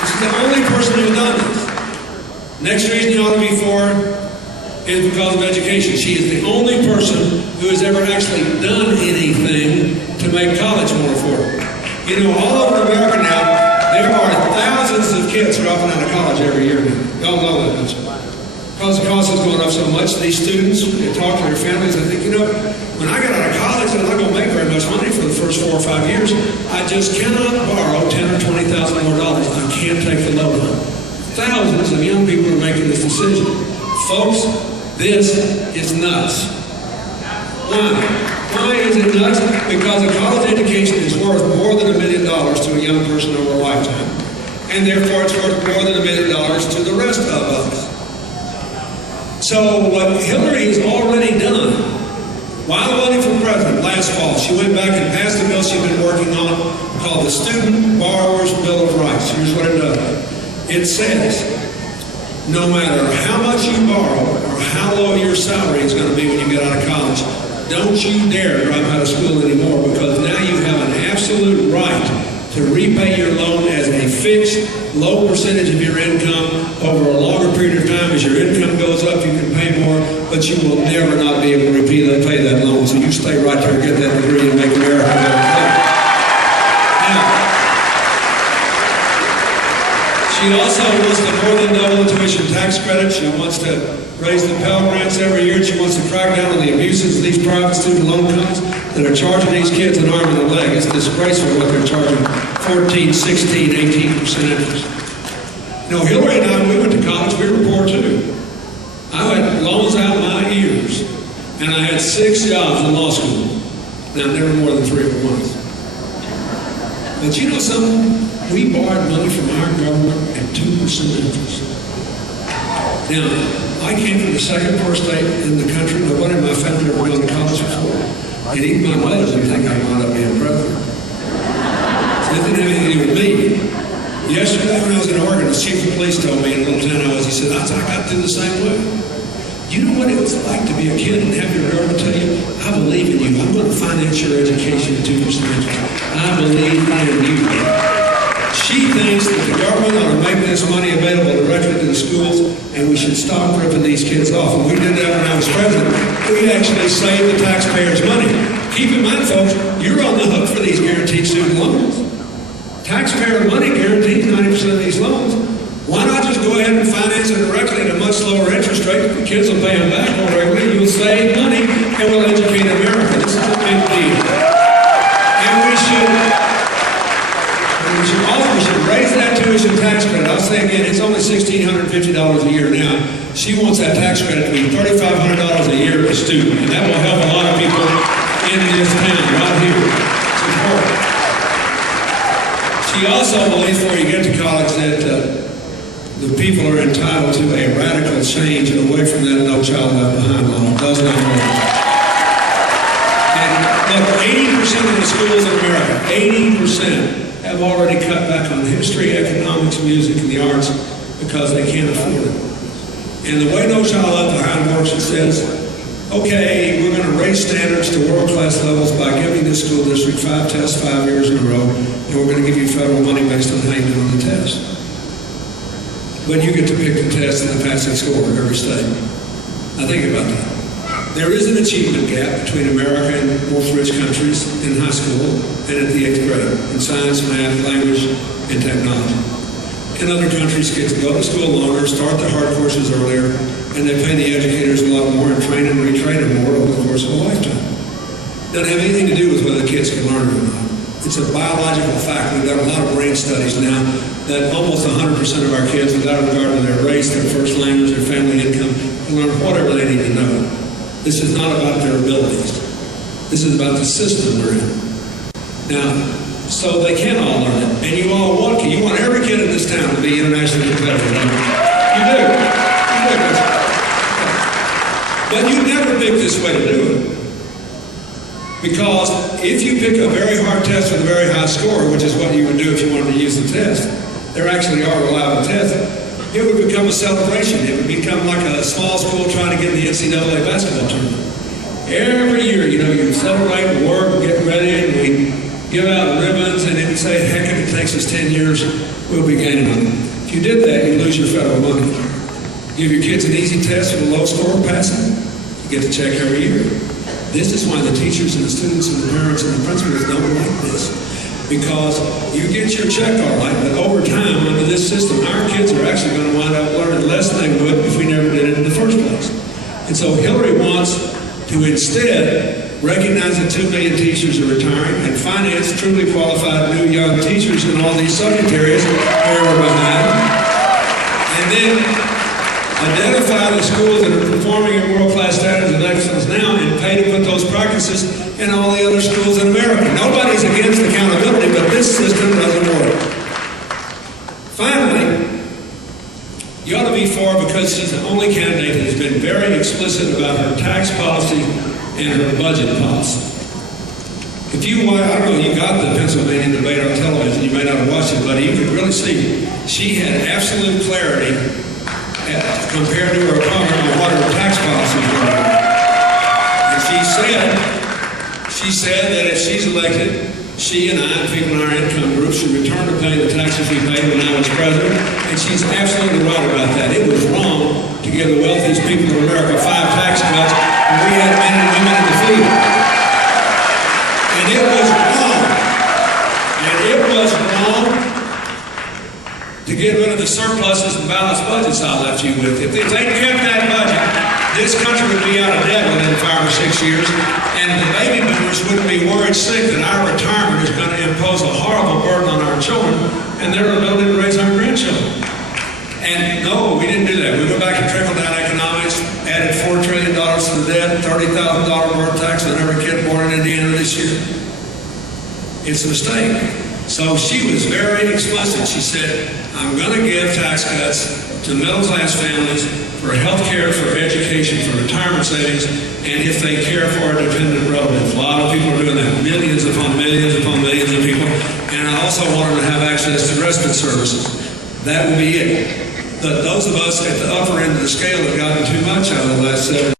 This is the only person who's done this. Next reason you ought to be for is because of education. She is the only person who has ever actually done anything to make college more affordable. You know, all over America now, there are thousands of kids dropping out of college every year now. Y'all know that, don't you? Because the cost is going up so much, these students, they talk to their families, they think, you know, when I get out of college, I'm not going to make very much money for the first 4 or 5 years. I just cannot borrow $10,000 or $20,000 more dollars. I can't take the load on. Thousands of young people are making this decision. Folks, this is nuts. Why? Why is it nuts? Because a college education is worth more than $1 million to a young person over a lifetime. And therefore it's worth more than $1 million to the rest of us. So what Hillary has already done, while running for president last fall, she went back and passed a bill she'd been working on called the Student Borrower's Bill of Rights. Here's what it does. It says, no matter how much you borrow or how low your salary is going to be when you get out of college, don't you dare drop out of school anymore, because now you have an absolute right to repay your loan as a fixed, low percentage of your income over a longer period of time. As your income goes up, you can pay more, but you will never not be able to pay that loan. So you stay right there and get that degree and make America better. She also wants to more than double the tuition tax credit. She wants to raise the Pell Grants every year. She wants to crack down on the abuses of these private student loan companies that are charging these kids an arm and a leg. It's disgraceful what they're charging, 14, 16, 18% interest. You know, Hillary and I, we went to college, we were poor too. I had loans out my ears, and I had 6 jobs in law school. Now, never more than 3 at once. But you know something? We borrowed money from our government at 2% interest. Now, I came from the second poorest state in the country. Nobody in my family ever gone to college before. And even my mother didn't think I'd wind up being president. So it didn't have anything to do with me. Yesterday when I was in Oregon, the chief of police told me in the little town I was, he said, I got through the same way. You know what it was like to be a kid and have your government tell you, I believe in you. I'm going to finance your education at 2% interest. I believe in you. She thinks that the government ought to make this money available directly to the schools, and we should stop ripping these kids off. And we did that when I was president. We actually saved the taxpayers' money. Keep in mind, folks, you're on the hook for these guaranteed student loans. Taxpayer money guarantees 90% of these loans. Why not just go ahead and finance it directly at a much lower interest rate? The kids will pay them back more regularly. You'll save money, and we'll educate America. This is a big deal. And we should raise that tuition tax credit. I'll say again, it's only $1,650 a year now. She wants that tax credit to be $3,500 a year a student, and that will help a lot of people in this town right here. It's important. She also believes before you get to college that the people are entitled to a radical change away from that No Child Left Behind law. It does not work. And look, 80% of the schools in America, 80%, have already cut back on history, economics, music, and the arts because they can't afford it. And the way No Child Left Behind works, it says, okay, we're going to raise standards to world-class levels by giving this school district 5 tests 5 years in a row, and we're going to give you federal money based on how you do on the test. But you get to pick the test and the passing score of every state. Now think about that. There is an achievement gap between America and most rich countries in high school and at the 8th grade in science, math, language, and technology. In other countries, kids go to school longer, start their hard courses earlier, and they pay the educators a lot more and train and retrain them more over the course of a lifetime. It doesn't have anything to do with whether the kids can learn or not. It's a biological fact. We've got a lot of brain studies now that almost 100% of our kids, without regard to their race, their first language, their family income, can learn whatever they need to know. This is not about their abilities. This is about the system we're in. Now, so they can all learn it. And you all want to. You want every kid in this town to be internationally competitive. You do. You do. But you never pick this way to do it. Because if you pick a very hard test with a very high score, which is what you would do if you wanted to use the test, there actually are reliable tests, it would become a celebration. It would become like a small school trying to get in the NCAA basketball tournament. Every year, you celebrate, work, get ready, and we give out ribbons, and then say, heck, if it takes takes us 10 years, we'll be gaining on it. If you did that, you lose your federal money. Give your kids an easy test with a low score, pass it, you get the check every year. This is why the teachers and the students and the parents and the principals don't like this. Because you get your check all right, but over time, under this system, our kids are actually going to wind up learning less than they would if we never did it in the first place. And so Hillary wants to instead recognize that 2 million teachers are retiring and finance truly qualified new young teachers in all these subject areas where we're behind. And then identify the schools that are performing at world-class standards of excellence now and pay to put those practices in all the other schools in America. Nobody's against accountability, but this system doesn't work. Finally, you ought to be for because she's the only candidate that has been very explicit about her tax policy and her budget policy. If you watch, I don't know, you got the Pennsylvania debate on television, you may not have watched it, but you could really see she had absolute clarity compared to her opponent on what her tax policy was. And she said that if she's elected, she and I and people in our income group should return to paying the taxes we paid when I was president. And she's absolutely right about that. It was wrong to give the wealthiest people of America 5 tax cuts when we had men and women in the field. And it was wrong. And it was wrong to get rid of the surpluses and balanced budgets I left you with. If they kept that budget, this country would be out of debt within 5 or 6 years, and the baby boomers wouldn't be worried sick that our retirement is going to impose a horrible burden on our children, and their ability to raise our grandchildren. And no, we didn't do that. We went back to trickle-down economics, added $4 trillion to the debt, $30,000 more tax on every kid born in Indiana this year. It's a mistake. So she was very explicit. She said, I'm going to give tax cuts to middle-class families for health care, for education, for retirement savings, and if they care for a dependent relative. A lot of people are doing that, millions upon millions upon millions of people. And I also want them to have access to respite services. That will be it. But those of us at the upper end of the scale have gotten too much out of the last 7